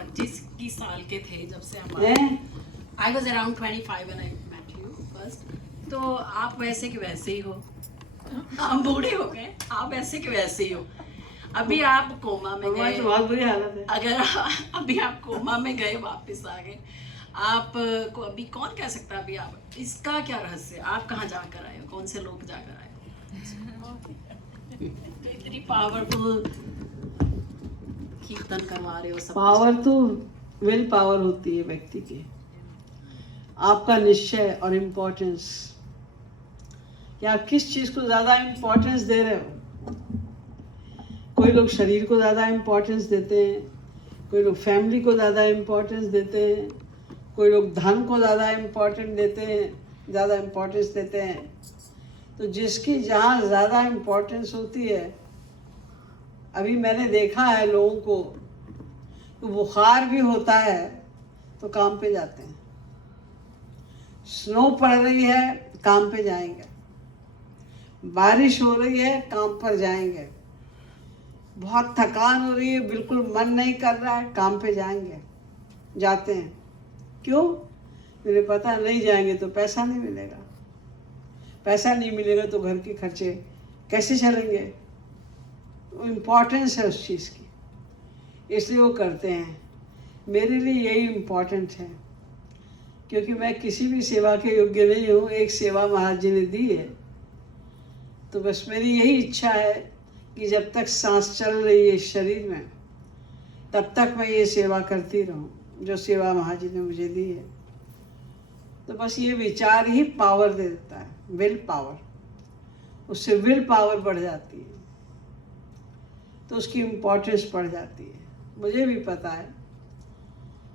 25 साल के थे जब से हम I was around 25 when I met you first. तो आप वैसे के वैसे ही हो, आप बूढ़े हो गए, आप वैसे के वैसे ही हो। अभी आप कोमा में गए, तो बहुत बुरी हालत है। अगर अभी आप कोमा में गए, वापस आ गए, आप को अभी कौन कह सकता है अभी आप इसका क्या रहस्य, आप कहाँ जाकर आए हो, कौन से लोग जाकर आए हो? तो इतनी पावरफुल कीर्तन करवा रहे हो सब। पावर तो विल पावर होती है व्यक्ति की, आपका निश्चय और इम्पोर्टेंस कि आप किस चीज को ज्यादा इम्पोर्टेंस दे रहे हो। कोई लोग शरीर को ज्यादा इम्पोर्टेंस देते हैं, कोई लोग फैमिली को ज्यादा इम्पोर्टेंस देते हैं, कोई लोग धन को ज़्यादा इम्पोर्टेंट देते हैं, ज़्यादा इम्पोर्टेंस देते हैं। तो जिसकी जहाँ ज़्यादा इम्पोर्टेंस होती है, अभी मैंने देखा है लोगों को तो बुखार भी होता है तो काम पे जाते हैं, स्नो पड़ रही है काम पे जाएंगे, बारिश हो रही है काम पर जाएंगे, बहुत थकान हो रही है बिल्कुल मन नहीं कर रहा है काम पे जाएंगे, जाते हैं। क्यों? मुझे पता नहीं जाएंगे तो पैसा नहीं मिलेगा, पैसा नहीं मिलेगा तो घर के खर्चे कैसे चलेंगे। इम्पोर्टेंस है उस चीज़ की, इसलिए वो करते हैं। मेरे लिए यही इम्पोर्टेंट है, क्योंकि मैं किसी भी सेवा के योग्य नहीं हूँ। एक सेवा महाराज जी ने दी है, तो बस मेरी यही इच्छा है कि जब तक सांस चल रही है इस शरीर में, तब तक मैं ये सेवा करती रहूं जो सेवा महाराज जी ने मुझे दी है। तो बस ये विचार ही पावर दे देता है, विल पावर। उससे विल पावर बढ़ जाती है तो उसकी इम्पोर्टेंस बढ़ जाती है। मुझे भी पता है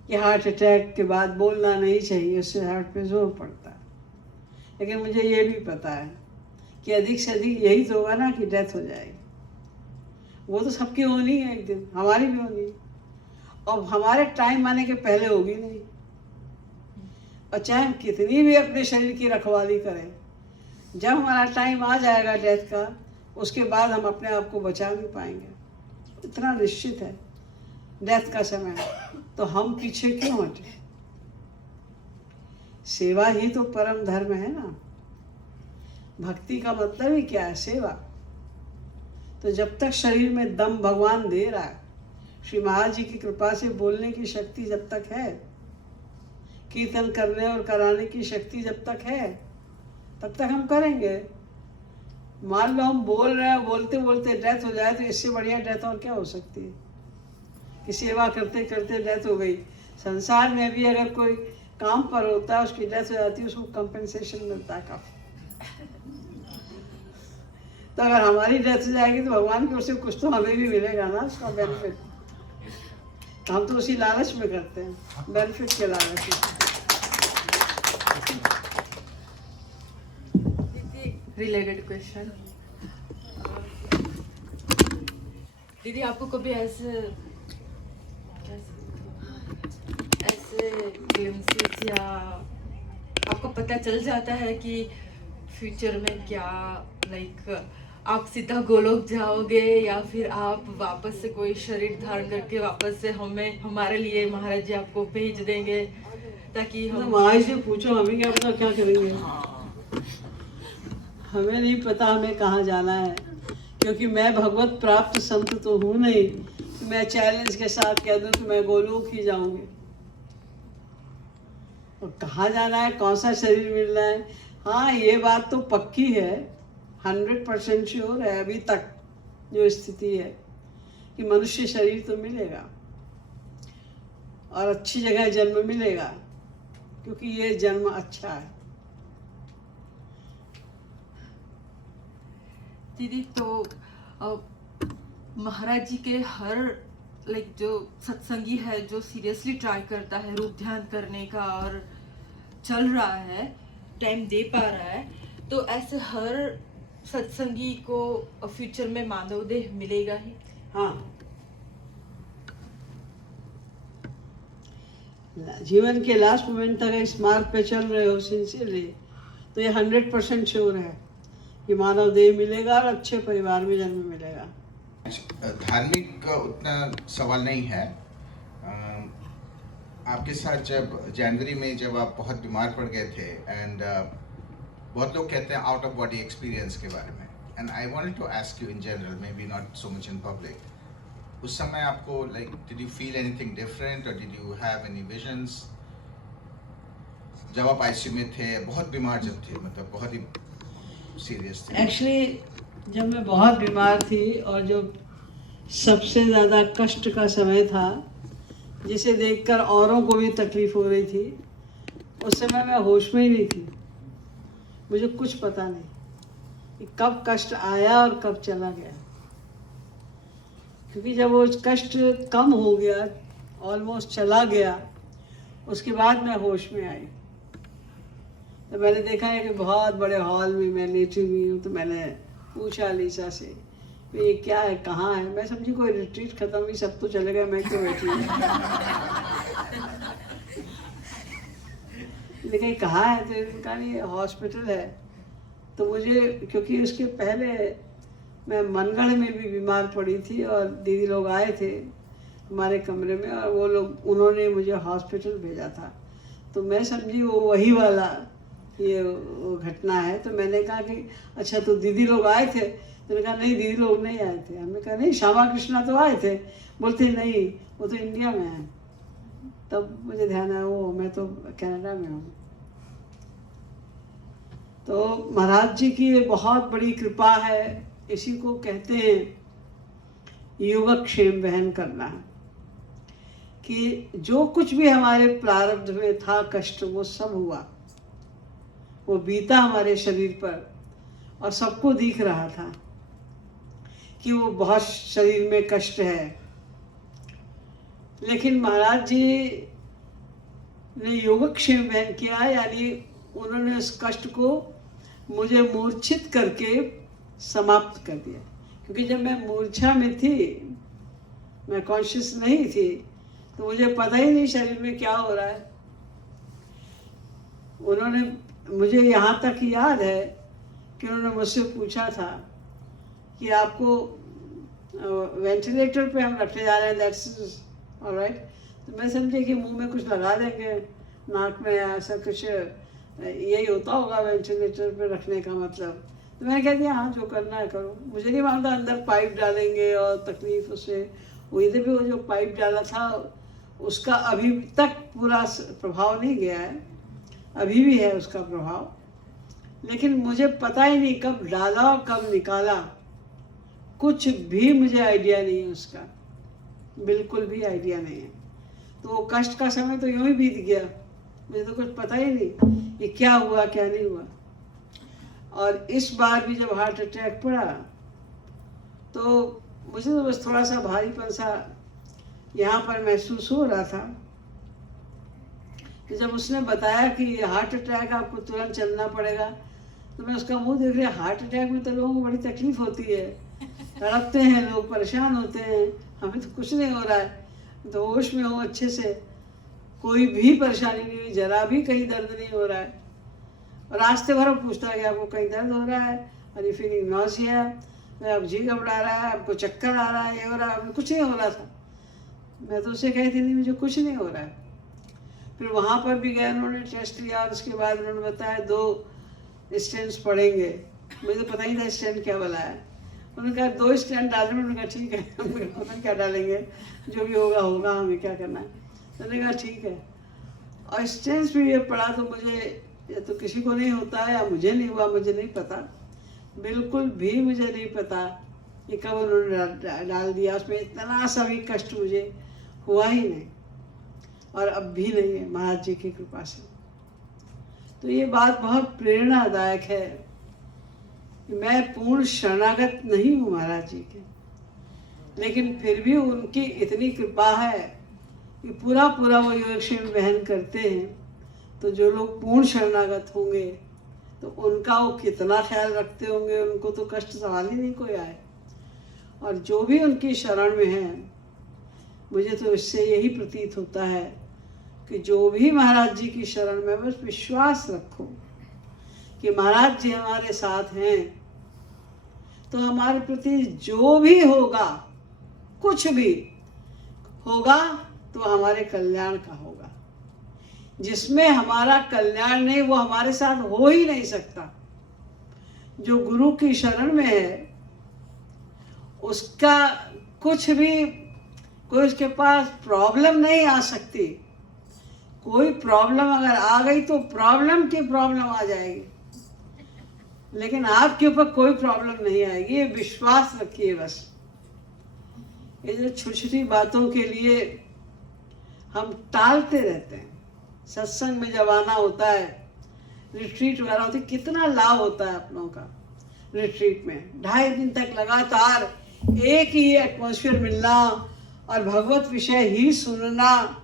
कि हार्ट अटैक के बाद बोलना नहीं चाहिए, उससे हार्ट पे जोर पड़ता है, लेकिन मुझे ये भी पता है कि अधिक से अधिक यही तो होगा ना कि डेथ हो जाएगी। वो तो सबकी होनी है, एक दिन हमारी भी होनी है, और हमारे टाइम आने के पहले होगी नहीं। और चाहे हम कितनी भी अपने शरीर की रखवाली करें, जब हमारा टाइम आ जाएगा डेथ का, उसके बाद हम अपने आप को बचा नहीं पाएंगे। इतना निश्चित है डेथ का समय, तो हम पीछे क्यों हटे। सेवा ही तो परम धर्म है ना। भक्ति का मतलब ही क्या है? सेवा। तो जब तक शरीर में दम भगवान दे रहा है, श्री महाराज जी की कृपा से बोलने की शक्ति जब तक है, कीर्तन करने और कराने की शक्ति जब तक है, तब तक हम करेंगे। मान लो हम बोल रहे हैं, बोलते बोलते डेथ हो जाए, तो इससे बढ़िया डेथ और क्या हो सकती है कि सेवा करते करते डेथ हो गई। संसार में भी अगर कोई काम पर होता है, उसकी डेथ हो जाती है, उसको कंपेंसेशन मिलता है काफी। तो अगर हमारी डेथ हो जाएगी तो भगवान की ओर से कुछ तो हमें भी मिलेगा ना, उसका बेनिफिट। हम तो उसी लालच में करते हैं, बेनिफिट के लालच में। रिलेटेड क्वेश्चन, दीदी आपको कभी ऐसे ग्लिम्सेस या आपको पता चल जाता है कि फ्यूचर में क्या, लाइक आप सीधा गोलोक जाओगे या फिर आप वापस से कोई शरीर धारण करके वापस से हमारे लिए महाराज जी आपको भेज देंगे, ताकि हम महाराज से पूछो, हमें क्या पता क्या करेंगे। हमें नहीं पता हमें कहाँ जाना है, क्योंकि मैं भगवत प्राप्त संत तो हूँ नहीं। मैं चैलेंज के साथ कह दूँ कि मैं गोलोक ही जाऊंगी, और कहाँ जाना है, कौन सा शरीर मिलना है। हाँ, ये बात तो पक्की है, 100% श्योर है अभी तक जो स्थिति है कि मनुष्य शरीर तो मिलेगा और अच्छी जगह जन्म मिलेगा, क्योंकि ये जन्म अच्छा है। दीदी तो महाराज जी के हर लाइक जो सत्संगी है जो सीरियसली ट्राई करता है रूप ध्यान करने का और चल रहा है, टाइम दे पा रहा है, तो ऐसे हर सत्संगी को फ्यूचर में मानव देह मिलेगा ही। हाँ, जीवन के लास्ट मोमेंट तक इस मार्ग पे चल रहे हो सिंसियरली, तो ये 100% श्योर है कि मानव देह मिलेगा और अच्छे परिवार में जन्म मिलेगा। धार्मिक उतना सवाल नहीं है, आपके साथ जब जनवरी में जब आप बहुत बीमार पड़ गए थे एंड बहुत लोग कहते हैं आउट ऑफ बॉडी एक्सपीरियंस के बारे में, and I wanted to ask you in general, maybe not so much in public, उस समय आपको like did you feel anything different और did you have any visions जब आप आईसीयू में थे, बहुत बीमार जब थे, मतलब बहुत ही सीरियस थे? एक्चुअली जब मैं बहुत बीमार थी और जो सबसे ज़्यादा कष्ट का समय था, जिसे देखकर औरों को भी तकलीफ हो रही थी, उस समय मैं होश में ही नहीं थी। मुझे कुछ पता नहीं कि कब कष्ट आया और कब चला गया, क्योंकि जब वो कष्ट कम हो गया, ऑलमोस्ट चला गया, उसके बाद मैं होश में आई। तो मैंने देखा है कि बहुत बड़े हॉल में मैं लेटी हुई हूँ। तो मैंने पूछा लीसा से कि ये क्या है, कहाँ है। मैं समझी कोई रिट्रीट खत्म हुई, सब तो चले गए, मैं क्यों बैठी हूँ। लेकिन कहाँ है, तो कहा नहीं हॉस्पिटल है। तो मुझे, क्योंकि उसके पहले मैं मनगढ़ में भी बीमार पड़ी थी और दीदी लोग आए थे हमारे कमरे में और वो लोग, उन्होंने मुझे हॉस्पिटल भेजा था। तो मैं समझी वो वही वाला ये वो घटना है। तो मैंने कहा कि अच्छा तो दीदी लोग आए थे? तो मैंने कहा नहीं, दीदी लोग नहीं आए थे। हमने कहा नहीं, श्यामा कृष्णा तो आए थे। बोलते नहीं, वो तो इंडिया में है। तब मुझे ध्यान आया, वो मैं तो कनाडा में हूँ। तो महाराज जी की ये बहुत बड़ी कृपा है। इसी को कहते हैं योगक्षेम वहन करना, कि जो कुछ भी हमारे प्रारब्ध में था कष्ट, वो सब हुआ, वो बीता हमारे शरीर पर और सबको दिख रहा था कि वो बहुत शरीर में कष्ट है। लेकिन महाराज जी ने योगक्षेम वहन किया, यानी उन्होंने उस कष्ट को मुझे मूर्छित करके समाप्त कर दिया। क्योंकि जब मैं मूर्छा में थी, मैं कॉन्शियस नहीं थी, तो मुझे पता ही नहीं शरीर में क्या हो रहा है। उन्होंने, मुझे यहाँ तक याद है कि उन्होंने मुझसे पूछा था कि आपको वेंटिलेटर पे हम रखने जा रहे हैं, दैट्स ऑलराइट। तो मैं समझे कि मुंह में कुछ लगा देंगे, नाक में, ऐसा कुछ यही होता होगा वेंटिलेटर पे रखने का मतलब। तो मैंने कह दिया हाँ, जो करना है करो। मुझे नहीं मालूम था अंदर पाइप डालेंगे और तकलीफ उससे। वो इधर भी वो जो पाइप डाला था उसका अभी तक पूरा प्रभाव नहीं गया है, अभी भी है उसका प्रभाव। लेकिन मुझे पता ही नहीं कब डाला और कब निकाला, कुछ भी मुझे आइडिया नहीं है उसका, बिल्कुल भी आइडिया नहीं है। तो वो कष्ट का समय तो यूं ही बीत गया, मुझे तो कुछ पता ही नहीं ये क्या हुआ क्या नहीं हुआ। और इस बार भी जब हार्ट अटैक पड़ा तो मुझे तो बस थोड़ा सा भारीपन सा यहाँ पर महसूस हो रहा था। तो जब उसने बताया कि हार्ट अटैक, आपको तुरंत चलना पड़ेगा, तो मैं उसका मुंह देख रहा, हार्ट अटैक में तो लोगों को बड़ी तकलीफ होती है, तड़पते हैं लोग, परेशान होते हैं, हमें तो कुछ नहीं हो रहा है, तो होश में हो अच्छे से, कोई भी परेशानी नहीं, जरा भी कहीं दर्द नहीं हो रहा है। और रास्ते भर पूछता है कि आपको कहीं दर्द हो रहा है, और फीलिंग नॉसिया, अब जी घबरा रहा है, आपको चक्कर आ रहा है, ये हो रहा है, कुछ नहीं हो रहा था। मैं तो उससे कहती नहीं मुझे कुछ नहीं हो रहा है। फिर वहाँ पर भी गए, उन्होंने टेस्ट लिया और उसके बाद उन्होंने बताया 2 स्टेंट्स पड़ेंगे। मुझे तो पता ही था स्टेंट क्या वाला है। उन्होंने कहा 2 स्टेंट डालने में, उन्होंने कहा ठीक है, हमें पता क्या डालेंगे, जो भी होगा होगा, हमें क्या करना है। मैंने कहा ठीक है। और स्टेंट्स भी ये पड़ा तो मुझे, या तो किसी को नहीं होता है या मुझे नहीं हुआ, मुझे नहीं पता, बिल्कुल भी मुझे नहीं पता कि कब उन्होंने डाल दिया। उसमें इतना सा भी कष्ट मुझे हुआ ही नहीं और अब भी नहीं है, महाराज जी की कृपा से। तो ये बात बहुत प्रेरणादायक है कि मैं पूर्ण शरणागत नहीं हूँ महाराज जी के, लेकिन फिर भी उनकी इतनी कृपा है कि पूरा पूरा वो योगक्षेम वहन करते हैं। तो जो लोग पूर्ण शरणागत होंगे तो उनका वो कितना ख्याल रखते होंगे, उनको तो कष्ट सवाल ही नहीं कोई आए। और जो भी उनकी शरण में है, मुझे तो इससे यही प्रतीत होता है कि जो भी महाराज जी की शरण में, बस विश्वास रखो कि महाराज जी हमारे साथ हैं, तो हमारे प्रति जो भी होगा, कुछ भी होगा, तो हमारे कल्याण का होगा। जिसमें हमारा कल्याण नहीं वो हमारे साथ हो ही नहीं सकता। जो गुरु की शरण में है उसका कुछ भी, कोई उसके पास प्रॉब्लम नहीं आ सकती। कोई प्रॉब्लम अगर आ गई तो प्रॉब्लम की प्रॉब्लम आ जाएगी, लेकिन आपके ऊपर कोई प्रॉब्लम नहीं आएगी। ये विश्वास रखिए बस। ये जो छोटी छोटी बातों के लिए हम टालते रहते हैं। सत्संग में जब आना होता है, रिट्रीट वगैरह होती, कितना लाभ होता है अपनों का। रिट्रीट में 2.5 दिन तक लगातार एक ही एटमॉस्फेयर मिलना और भगवत विषय ही सुनना,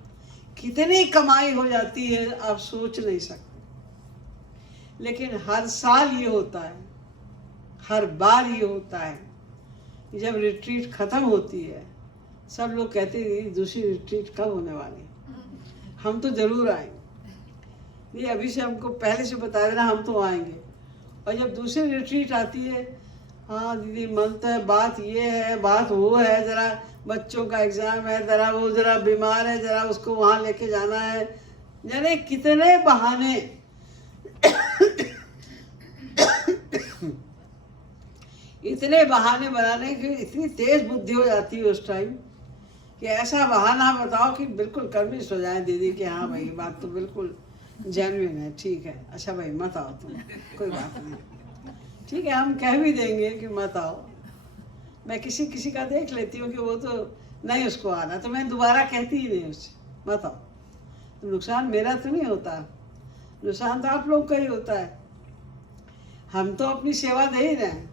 कितनी कमाई हो जाती है आप सोच नहीं सकते। लेकिन हर साल ये होता है, हर बार ये होता है। जब रिट्रीट खत्म होती है सब लोग कहते हैं दूसरी रिट्रीट कब होने वाली, हम तो जरूर आएंगे। ये अभी से हमको पहले से बता देना, हम तो आएंगे। और जब दूसरी रिट्रीट आती है, हाँ दीदी मन तो है, बात ये है, बात वो है, ज़रा बच्चों का एग्ज़ाम है, ज़रा वो ज़रा बीमार है, ज़रा उसको वहाँ लेके जाना है, जाने कितने बहाने। इतने बहाने बनाने की इतनी तेज बुद्धि हो जाती है उस टाइम कि ऐसा बहाना बताओ कि बिल्कुल कन्विंस हो जाए दीदी कि हाँ भाई बात तो बिल्कुल जेन्युइन है, ठीक है, अच्छा भाई मत आओ तुम, कोई बात नहीं, ठीक है, हम कह भी देंगे कि मत आओ। मैं किसी किसी का देख लेती हूँ कि वो तो नहीं उसको आना, तो मैं दोबारा कहती ही नहीं उससे मत आओ। तो नुकसान मेरा तो नहीं होता, नुकसान तो आप लोग का ही होता है। हम तो अपनी सेवा दे ही रहे हैं,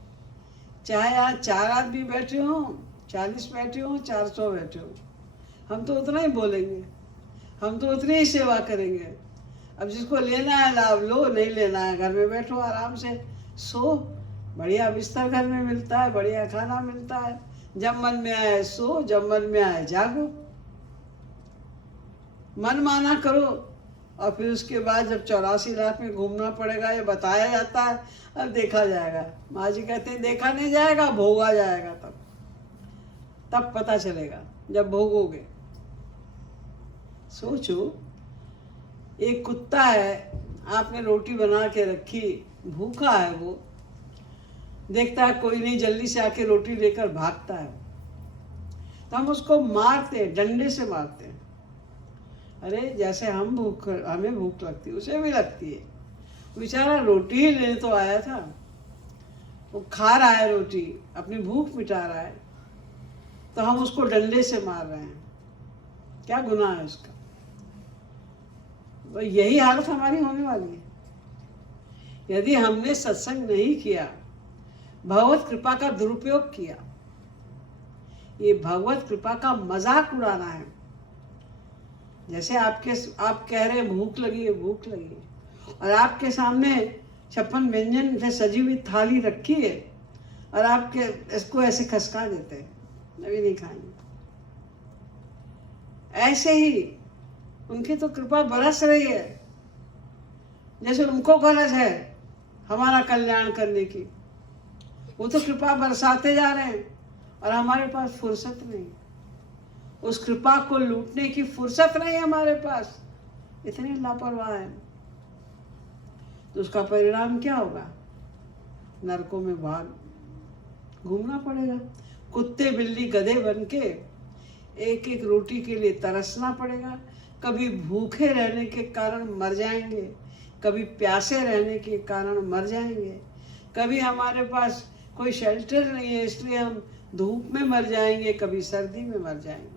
चाहे आज 4 आदमी बैठे हों, 40 बैठे हों, 400 बैठे हों, हम तो उतना ही बोलेंगे, हम तो उतनी ही सेवा करेंगे। अब जिसको लेना है लाभ लो, नहीं लेना है घर में बैठो आराम से सो, बढ़िया बिस्तर घर में मिलता है, बढ़िया खाना मिलता है, जब मन में आए सो, जब मन में आए जागो, मन माना करो। और फिर उसके बाद जब 84 लाख में घूमना पड़ेगा ये बताया जाता है, अब देखा जाएगा। माँ जी कहते हैं देखा नहीं जाएगा, भोगा जाएगा, तब पता चलेगा जब भोगोगे। सोचो एक कुत्ता है, आपने रोटी बना के रखी, भूखा है वो, देखता है कोई नहीं, जल्दी से आके रोटी लेकर भागता है, तो हम उसको मारते हैं, डंडे से मारते हैं। अरे जैसे हमें भूख लगती है उसे भी लगती है, बेचारा रोटी ही लेने तो आया था, वो खा रहा है रोटी, अपनी भूख मिटा रहा है, तो हम उसको डंडे से मार रहे हैं, क्या गुनाह है उसका। तो यही हालत हमारी होने वाली है यदि हमने सत्संग नहीं किया, भगवत कृपा का दुरुपयोग किया। ये भगवत कृपा का मजाक उड़ाना है। जैसे आप कह रहे हैं भूख लगी है, भूख लगी है, और आपके सामने 56 व्यंजन से सजी हुई थाली रखी है और आपके इसको ऐसे खसका देते हैं, अभी नहीं खाएंगे। ऐसे ही उनकी तो कृपा बरस रही है, जैसे उनको गरज है हमारा कल्याण करने की, वो तो कृपा बरसाते जा रहे हैं और हमारे पास फुर्सत नहीं, उस कृपा को लूटने की फुर्सत नहीं है हमारे पास, इतने लापरवाह हैं। तो उसका परिणाम क्या होगा? नरकों में भाग घूमना पड़ेगा, कुत्ते बिल्ली गधे बन के एक एक रोटी के लिए तरसना पड़ेगा। कभी भूखे रहने के कारण मर जाएंगे, कभी प्यासे रहने के कारण मर जाएंगे, कभी हमारे पास कोई शेल्टर नहीं है इसलिए हम धूप में मर जाएंगे, कभी सर्दी में मर जाएंगे।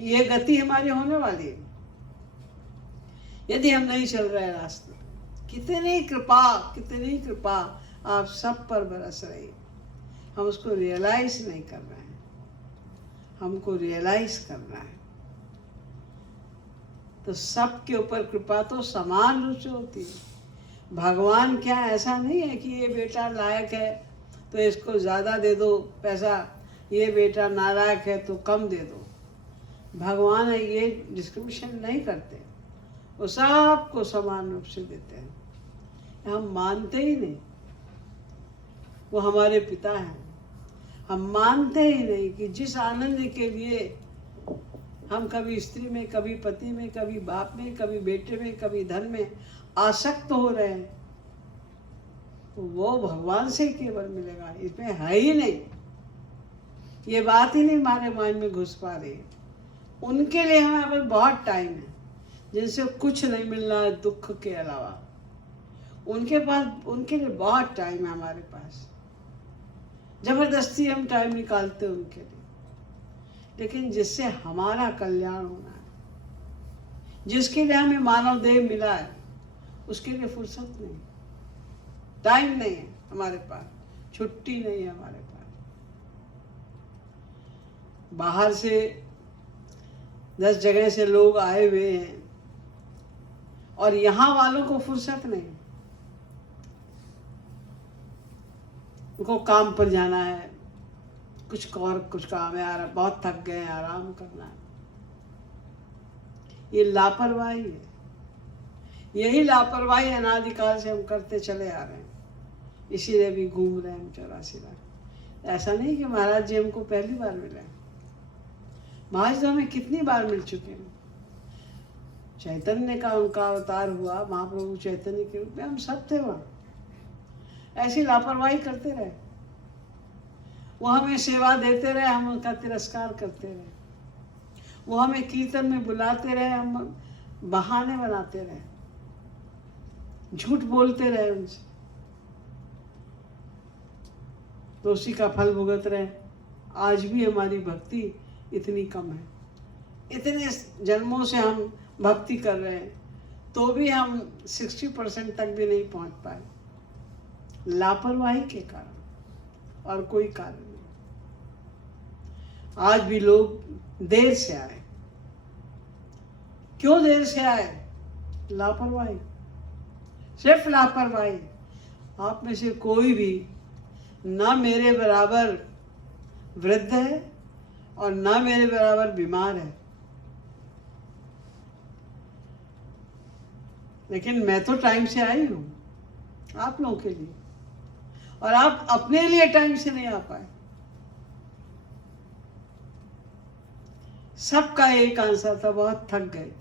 ये गति हमारी होने वाली है यदि हम नहीं चल रहे रास्ते। कितनी कृपा आप सब पर बरस रही है, हम उसको रियलाइज नहीं कर रहे हैं, हमको रियलाइज करना है। तो सबके ऊपर कृपा तो समान रूप से होती है। भगवान क्या ऐसा नहीं है कि ये बेटा लायक है तो इसको ज़्यादा दे दो पैसा, ये बेटा नालायक है तो कम दे दो। भगवान है ये डिस्क्रिमिनेशन नहीं करते, वो सबको समान रूप से देते हैं। हम मानते ही नहीं वो हमारे पिता हैं, हम मानते ही नहीं कि जिस आनंद के लिए हम कभी स्त्री में, कभी पति में, कभी बाप में, कभी बेटे में, कभी धन में आसक्त हो रहे हैं, तो वो भगवान से केवल मिलेगा, इसमें है ही नहीं। ये बात ही नहीं हमारे माइंड में घुस पा रही है। उनके लिए हमारे पास बहुत टाइम है जिनसे कुछ नहीं मिल रहा है दुख के अलावा। उनके लिए बहुत टाइम है हमारे पास। जबरदस्ती हम टाइम निकालते हैं उनके लिए, लेकिन जिससे हमारा कल्याण होना है, जिसके लिए हमें मानव देह मिला है, उसके लिए फुर्सत नहीं, टाइम नहीं है हमारे पास, छुट्टी नहीं है हमारे पास। बाहर से 10 जगह से लोग आए हुए हैं और यहाँ वालों को फुर्सत नहीं। उनको काम पर जाना है, कुछ काम है, बहुत थक गए, आराम करना है। ये लापरवाही है। यही लापरवाही अनादिकाल से हम करते चले आ रहे हैं, इसीलिए भी घूम रहे हैं हम 84 लाख। ऐसा नहीं कि महाराज जी हमको पहली बार मिले, महाराज तो हमें कितनी बार मिल चुके हैं। चैतन्य का उनका अवतार हुआ, महाप्रभु चैतन्य के रूप में, हम सब थे वहाँ। ऐसी लापरवाही करते रहे, वो हमें सेवा देते रहे, हम उनका तिरस्कार करते रहे। वो हमें कीर्तन में बुलाते रहे, हम बहाने बनाते रहे, झूठ बोलते रहे उनसे, तो उसी का फल भुगत रहे। आज भी हमारी भक्ति इतनी कम है, इतने जन्मों से हम भक्ति कर रहे हैं, तो भी हम 60% तक भी नहीं पहुंच पाए, लापरवाही के कारण, और कोई कारण नहीं। आज भी लोग देर से आए। क्यों देर से आए? लापरवाही, सिर्फ लापरवाही। आप में से कोई भी ना मेरे बराबर वृद्ध है और ना मेरे बराबर बीमार है, लेकिन मैं तो टाइम से आई हूं आप लोगों के लिए, और आप अपने लिए टाइम से नहीं आ पाए। सबका एक आंसर था, बहुत थक गए थे।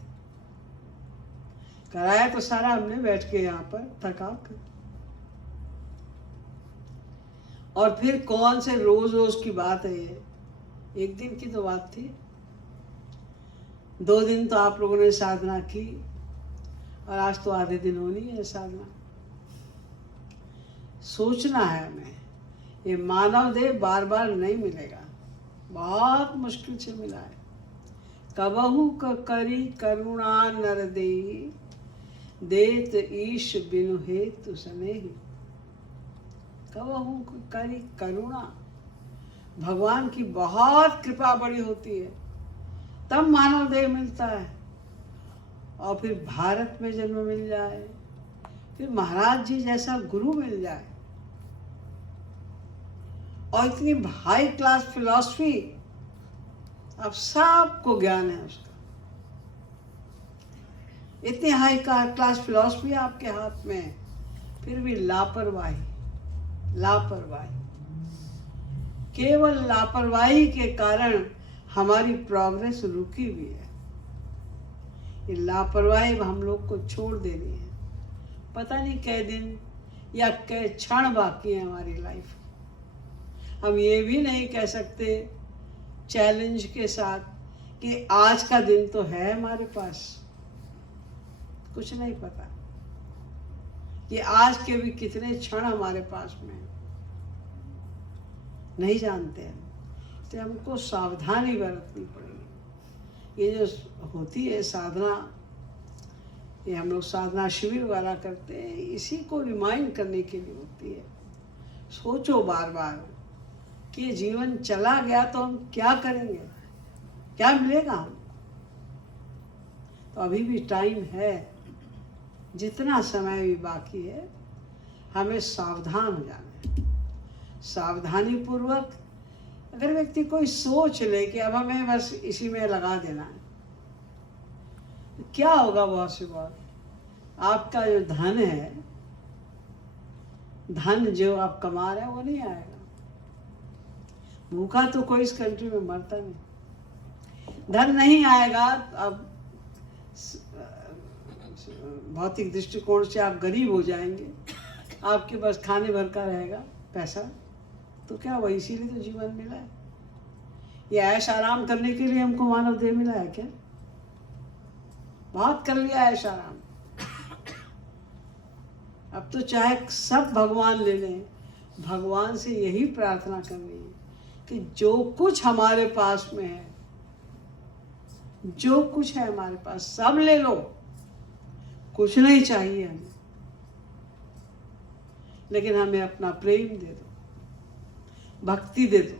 कराया तो सारा हमने बैठ के यहाँ पर थका कर। और फिर कौन से रोज रोज की बात है ये, एक दिन की तो बात थी। 2 दिन तो आप लोगों ने साधना की, और आज तो आधे दिन होनी है साधना। सोचना है हमें, ये मानव देह बार बार नहीं मिलेगा, बहुत मुश्किल से मिला है। कबहू करी करुणा नर देहि, देत ईश बिनु हेतु सनेहि। कबहू करी करुणा, भगवान की बहुत कृपा बड़ी होती है, तब मानव देह मिलता है। और फिर भारत में जन्म मिल जाए, फिर महाराज जी जैसा गुरु मिल जाए, और इतनी हाई क्लास फिलॉसफी, अब सबको ज्ञान है उसका। इतनी हाई क्लास फिलॉसफी आपके हाथ में, फिर भी लापरवाही, लापरवाही, केवल लापरवाही के कारण हमारी प्रोग्रेस रुकी हुई है। ये लापरवाही हम लोग को छोड़ देनी है। पता नहीं कै दिन या कै क्षण बाकी है हमारी लाइफ। हम ये भी नहीं कह सकते चैलेंज के साथ कि आज का दिन तो है हमारे पास, कुछ नहीं पता कि आज के भी कितने क्षण हमारे पास में नहीं जानते हैं। तो हमको सावधानी बरतनी पड़ेगी। ये जो होती है साधना, ये हम लोग साधना शिविर वाला करते हैं, इसी को रिमाइंड करने के लिए होती है। सोचो बार बार कि जीवन चला गया तो हम क्या करेंगे, क्या मिलेगा हमको। तो अभी भी टाइम है, जितना समय भी बाकी है, हमें सावधान हो जाना है। सावधानी पूर्वक अगर व्यक्ति कोई सोच ले कि अब हमें बस इसी में लगा देना है, तो क्या होगा? बहुत सी बात, आपका जो धन है, धन जो आप कमा रहे हैं वो नहीं आएगा। भूखा तो कोई इस कंट्री में मरता नहीं। धन नहीं आएगा, अब भौतिक दृष्टिकोण से आप गरीब हो जाएंगे, आपके पास खाने भर का रहेगा पैसा, तो क्या हुआ? इसीलिए तो जीवन मिला है। ये ऐश आराम करने के लिए हमको मानव देह मिला है क्या? बहुत कर लिया ऐश आराम। अब तो चाहे सब भगवान ले लें, भगवान से यही प्रार्थना करनी है कि जो कुछ हमारे पास में है, जो कुछ है हमारे पास, सब ले लो, कुछ नहीं चाहिए हमें, लेकिन हमें अपना प्रेम दे दो, भक्ति दे दो।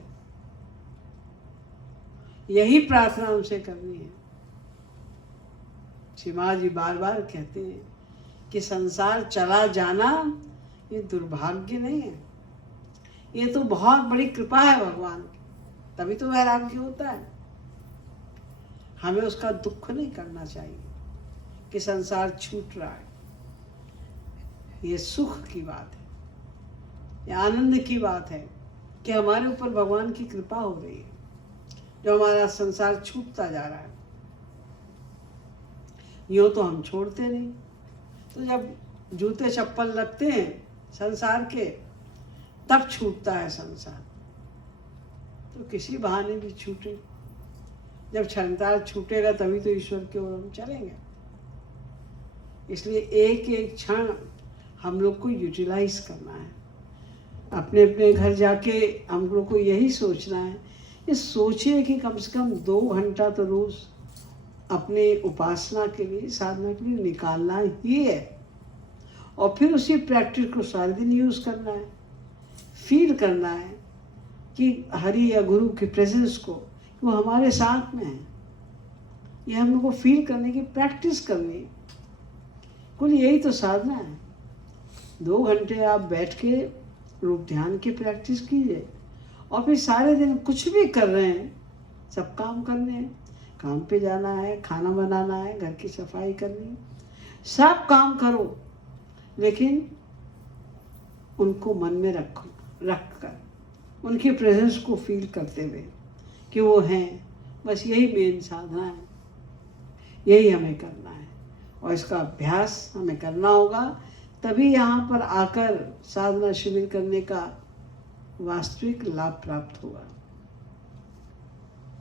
यही प्रार्थना हमसे करनी है। श्री महाराज जी बार बार कहते हैं कि संसार चला जाना ये दुर्भाग्य नहीं है, ये तो बहुत बड़ी कृपा है भगवान की, तभी तो वैराग्य होता है। हमें उसका दुख नहीं करना चाहिए कि संसार छूट रहा है। ये सुख की बात है, ये आनंद की बात है कि हमारे ऊपर भगवान की कृपा हो रही है, जो हमारा संसार छूटता जा रहा है। यूँ तो हम छोड़ते नहीं, तो जब जूते चप्पल लगते हैं संसार के, तब छूटता है संसार। तो किसी बहाने भी छूटे, जब संसार छूटेगा तभी तो ईश्वर की ओर हम चलेंगे। इसलिए एक एक क्षण हम लोग को यूटिलाइज करना है। अपने अपने घर जाके हम लोग को यही सोचना है, ये सोचिए कि कम से कम 2 घंटा तो रोज अपने उपासना के लिए, साधना के लिए निकालना ही है, और फिर उसी प्रैक्टिस को सारे दिन यूज़ करना है। फील करना है कि हरि या गुरु की प्रेजेंस को, वो हमारे साथ में है। ये हम लोग को फील करने की प्रैक्टिस करनी है। कुल यही तो साधना है। 2 घंटे आप बैठ के रूप ध्यान की प्रैक्टिस कीजिए, और फिर सारे दिन कुछ भी कर रहे हैं, सब काम करने हैं, काम पे जाना है, खाना बनाना है, घर की सफाई करनी है, सब काम करो, लेकिन उनको मन में रख कर उनकी प्रेजेंस को फील करते हुए कि वो हैं। बस यही मेन साधना है, यही हमें करना है, और इसका अभ्यास हमें करना होगा। तभी यहाँ पर आकर साधना शिविर करने का वास्तविक लाभ प्राप्त होगा।